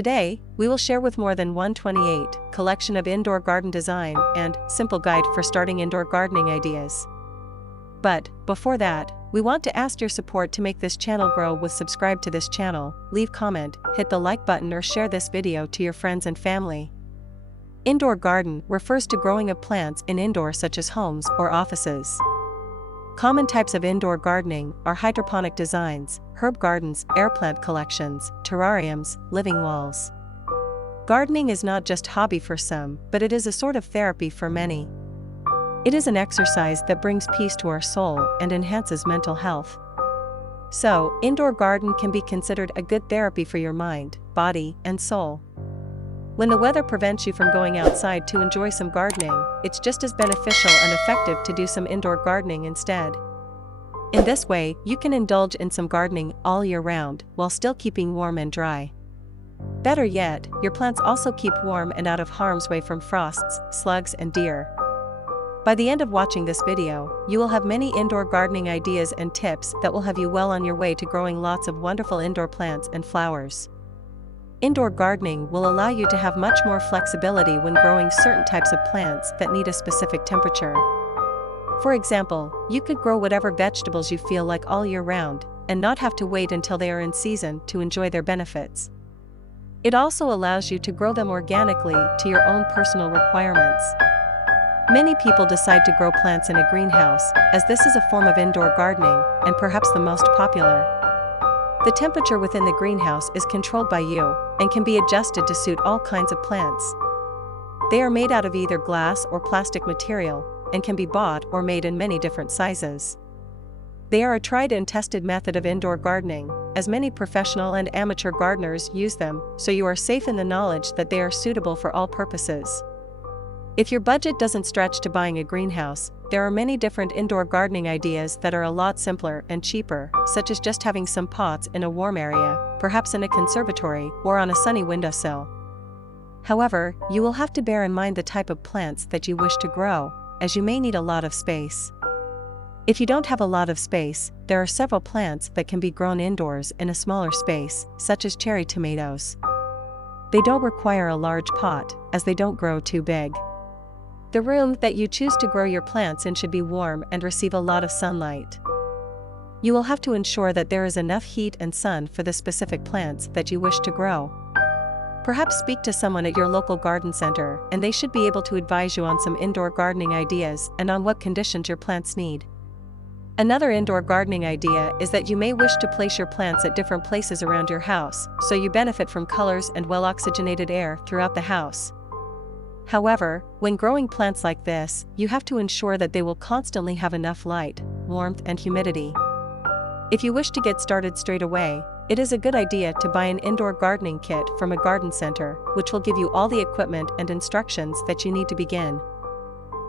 Today, we will share with more than 128 collection of indoor garden design and simple guide for starting indoor gardening ideas. But, before that, we want to ask your support to make this channel grow with subscribe to this channel, leave comment, hit the like button or share this video to your friends and family. Indoor garden refers to growing of plants in indoors such as homes or offices. Common types of indoor gardening are hydroponic designs, herb gardens, air plant collections, terrariums, living walls. Gardening is not just hobby for some, but it is a sort of therapy for many. It is an exercise that brings peace to our soul and enhances mental health. So, indoor garden can be considered a good therapy for your mind, body, and soul. When the weather prevents you from going outside to enjoy some gardening, it's just as beneficial and effective to do some indoor gardening instead. In this way, you can indulge in some gardening all year round while still keeping warm and dry. Better yet, your plants also keep warm and out of harm's way from frosts, slugs, and deer. By the end of watching this video, you will have many indoor gardening ideas and tips that will have you well on your way to growing lots of wonderful indoor plants and flowers. Indoor gardening will allow you to have much more flexibility when growing certain types of plants that need a specific temperature. For example, you could grow whatever vegetables you feel like all year round, and not have to wait until they are in season to enjoy their benefits. It also allows you to grow them organically to your own personal requirements. Many people decide to grow plants in a greenhouse, as this is a form of indoor gardening, and perhaps the most popular. The temperature within the greenhouse is controlled by you, and can be adjusted to suit all kinds of plants. They are made out of either glass or plastic material, and can be bought or made in many different sizes. They are a tried and tested method of indoor gardening, as many professional and amateur gardeners use them, so you are safe in the knowledge that they are suitable for all purposes. If your budget doesn't stretch to buying a greenhouse, there are many different indoor gardening ideas that are a lot simpler and cheaper, such as just having some pots in a warm area, perhaps in a conservatory or on a sunny windowsill. However, you will have to bear in mind the type of plants that you wish to grow, as you may need a lot of space. If you don't have a lot of space, there are several plants that can be grown indoors in a smaller space, such as cherry tomatoes. They don't require a large pot, as they don't grow too big. The room that you choose to grow your plants in should be warm and receive a lot of sunlight. You will have to ensure that there is enough heat and sun for the specific plants that you wish to grow. Perhaps speak to someone at your local garden center, and they should be able to advise you on some indoor gardening ideas and on what conditions your plants need. Another indoor gardening idea is that you may wish to place your plants at different places around your house, so you benefit from colors and well-oxygenated air throughout the house. However, when growing plants like this, you have to ensure that they will constantly have enough light, warmth, and humidity. If you wish to get started straight away, it is a good idea to buy an indoor gardening kit from a garden center, which will give you all the equipment and instructions that you need to begin.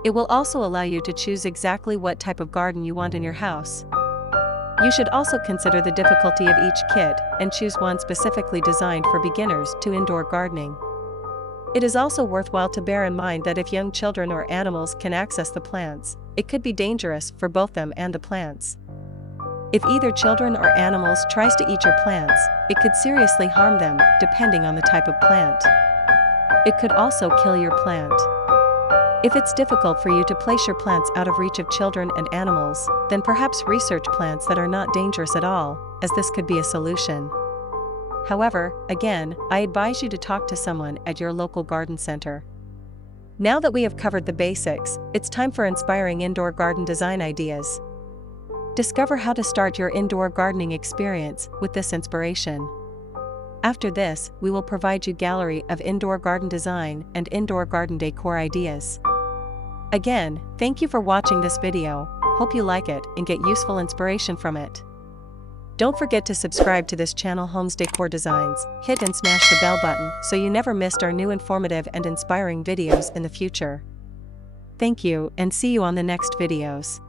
It will also allow you to choose exactly what type of garden you want in your house. You should also consider the difficulty of each kit and choose one specifically designed for beginners to indoor gardening. It is also worthwhile to bear in mind that if young children or animals can access the plants, it could be dangerous for both them and the plants. If either children or animals tries to eat your plants, it could seriously harm them, depending on the type of plant. It could also kill your plant. If it's difficult for you to place your plants out of reach of children and animals, then perhaps research plants that are not dangerous at all, as this could be a solution. However, again, I advise you to talk to someone at your local garden center. Now that we have covered the basics, it's time for inspiring indoor garden design ideas. Discover how to start your indoor gardening experience with this inspiration. After this, we will provide you a gallery of indoor garden design and indoor garden decor ideas. Again, thank you for watching this video, hope you like it and get useful inspiration from it. Don't forget to subscribe to this channel Homes Decor Designs, hit and smash the bell button so you never missed our new informative and inspiring videos in the future. Thank you and see you on the next videos.